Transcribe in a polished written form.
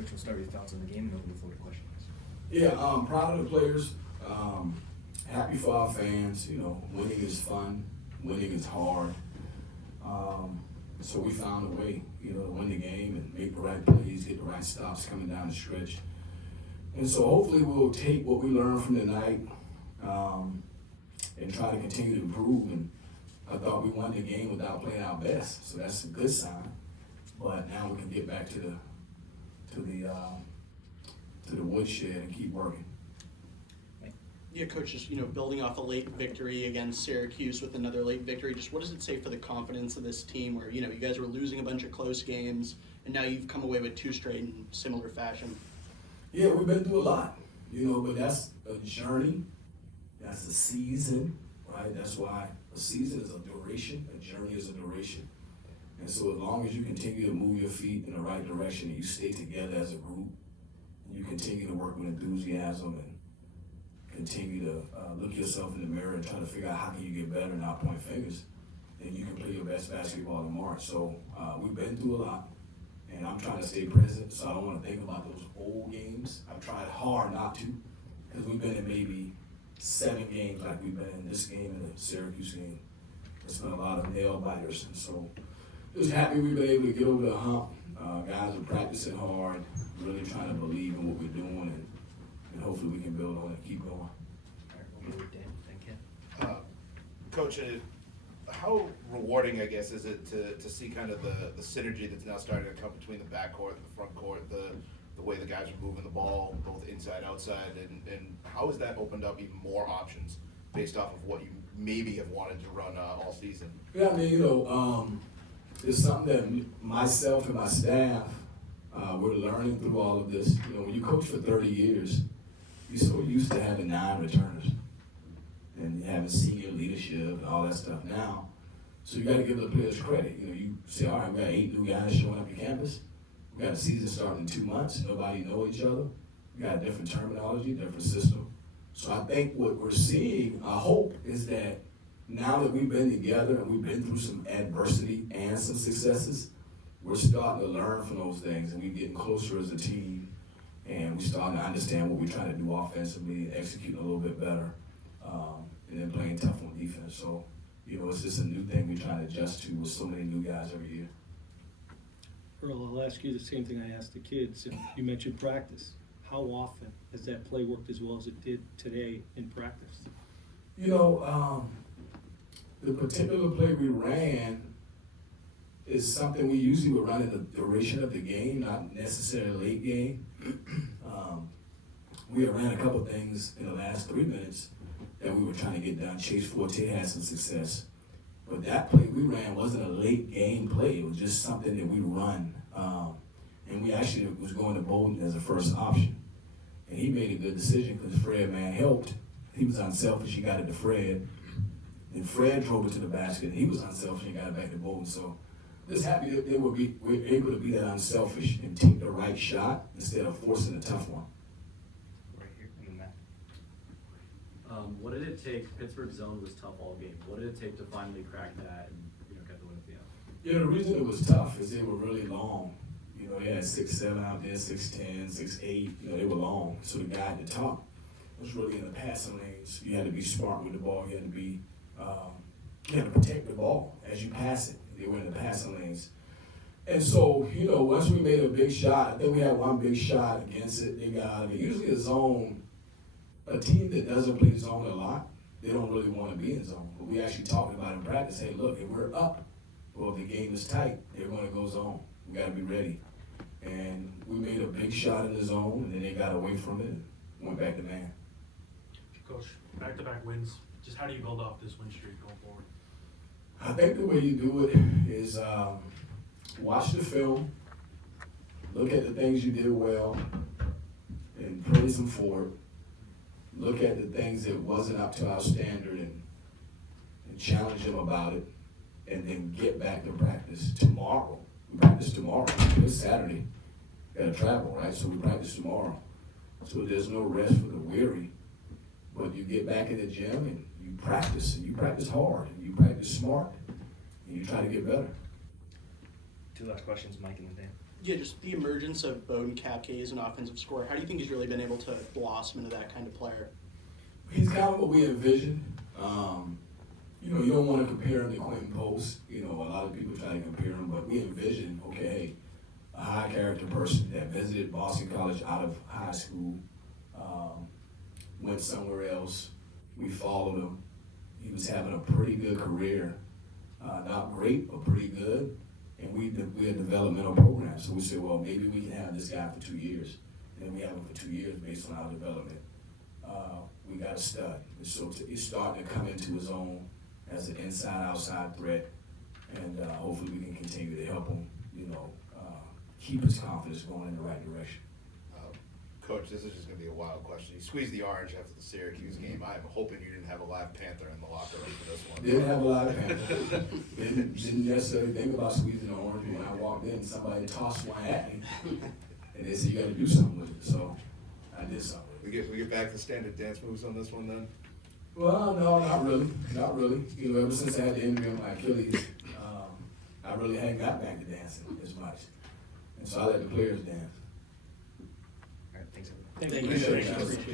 Coach, we'll start with your thoughts on the game and open the floor to questions. Yeah, proud of the players. Happy for our fans. You know, winning is fun. Winning is hard. So we found a way, you know, to win the game and make the right plays, get the right stops coming down the stretch. And so hopefully we'll take what we learned from tonight and try to continue to improve. And I thought we won the game without playing our best, so that's a good sign. But now we can get back to the woodshed and keep working. Yeah, Coach, just, building off a late victory against Syracuse with another late victory, just what does it say for the confidence of this team where, you guys were losing a bunch of close games and now you've come away with 2 straight in similar fashion? Yeah, we've been through a lot, but that's a journey. That's a season, right? That's why a season is a duration, a journey is a duration. And so as long as you continue to move your feet in the right direction and you stay together as a group, and you continue to work with enthusiasm and continue to look yourself in the mirror and try to figure out how can you get better and not point fingers, then you can play your best basketball in March. So we've been through a lot, and I'm trying to stay present, so I don't want to think about those old games. I've tried hard not to, because we've been in maybe 7 games like we've been in this game and the Syracuse game. It's been a lot of nail biters, and so just happy we've been able to get over the hump. Guys are practicing hard, really trying to believe in what we're doing, and hopefully we can build on it and keep going. All right, we'll go with Dan, then Ken. Coach, how rewarding, I guess, is it to see kind of the synergy that's now starting to come between the backcourt and the front court, the way the guys are moving the ball, both inside, outside, and how has that opened up even more options based off of what you maybe have wanted to run all season? Yeah, I mean, it's something that myself and my staff, we're learning through all of this. When you coach for 30 years, you're so used to having 9 returners and having senior leadership and all that stuff now. So you got to give the players credit. You say, all right, we got 8 new guys showing up your campus. We got a season starting in 2 months. Nobody know each other. We got a different terminology, different system. So I think what we're seeing, I hope, is that now that we've been together and we've been through some adversity and some successes, we're starting to learn from those things and we're getting closer as a team, and we're starting to understand what we're trying to do offensively and execute a little bit better, and then playing tough on defense. So, it's just a new thing we're trying to adjust to with so many new guys every year. Earl, I'll ask you the same thing I asked the kids. You mentioned practice. How often has that play worked as well as it did today in practice? The particular play we ran is something we usually would run in the duration of the game, not necessarily late game. We had ran a couple things in the last 3 minutes that we were trying to get done. Chase Forte had some success. But that play we ran wasn't a late game play. It was just something that we run. And we actually was going to Bolden as a first option. And he made a good decision because Fred, man, helped. He was unselfish. He got it to Fred. And Fred drove it to the basket. And he was unselfish and got it back to Bolden. So just happy that we're able to be that unselfish and take the right shot instead of forcing a tough one. Right here, and then Matt. What did it take? Pittsburgh zone was tough all game. What did it take to finally crack that and get the win at the end? Yeah, the reason it was tough is they were really long. They had 6'7" out there, 6'10", 6'8". They were long. So the guy at the top was really in the passing lanes. You had to be smart with the ball. You had to protect the ball as you pass it. They were in the passing lanes. And so, once we made a big shot, I think we had one big shot against it. They got out of it. Usually a zone, a team that doesn't play zone a lot, they don't really want to be in zone. But we actually talked about in practice, hey, look, if we're up, or if the game is tight, they're going to go zone. We got to be ready. And we made a big shot in the zone, and then they got away from it and went back to man. Coach, back-to-back wins. Just how do you build off this win streak going forward? I think the way you do it is watch the film, look at the things you did well, and praise them for it. Look at the things that wasn't up to our standard and challenge them about it, and then get back to practice tomorrow. We practice tomorrow. It's Saturday. Got to travel, right? So we practice tomorrow. So there's no rest for the weary. But you get back in the gym and you practice hard, and you practice smart, and you try to get better. 2 last questions, Mike and then Dan. Yeah, just the emergence of Bowden Capke as an offensive scorer. How do you think he's really been able to blossom into that kind of player? He's kind of what we envisioned. You know, you don't want to compare him to Quentin Post. You know, a lot of people try to compare him, but we envisioned, okay, hey, a high character person that visited Boston College out of high school, went somewhere else. We followed him. He was having a pretty good career. Not great, but pretty good. And we're a developmental program. So we said, well, maybe we can have this guy for 2 years. And then we have him for 2 years based on our development. We got a stud. And so he's starting to come into his own as an inside-outside threat. And hopefully we can continue to help him, you know, keep his confidence going in the right direction. Coach, this is just gonna be a wild question. You squeezed the orange after the Syracuse game. I'm hoping you didn't have a live panther in the locker room for this one. Didn't have a lot of panic. Didn't necessarily think about squeezing the orange. When I walked in, somebody tossed one at me. And they said, you gotta do something with it. So I did something with it. We get back to standard dance moves on this one then? Well, no, not really. Not really. You know, ever since I had the injury on my Achilles, I really hadn't got back to dancing as much. And so I let the players dance. All right, thanks everybody. Thank you. you. Appreciate it.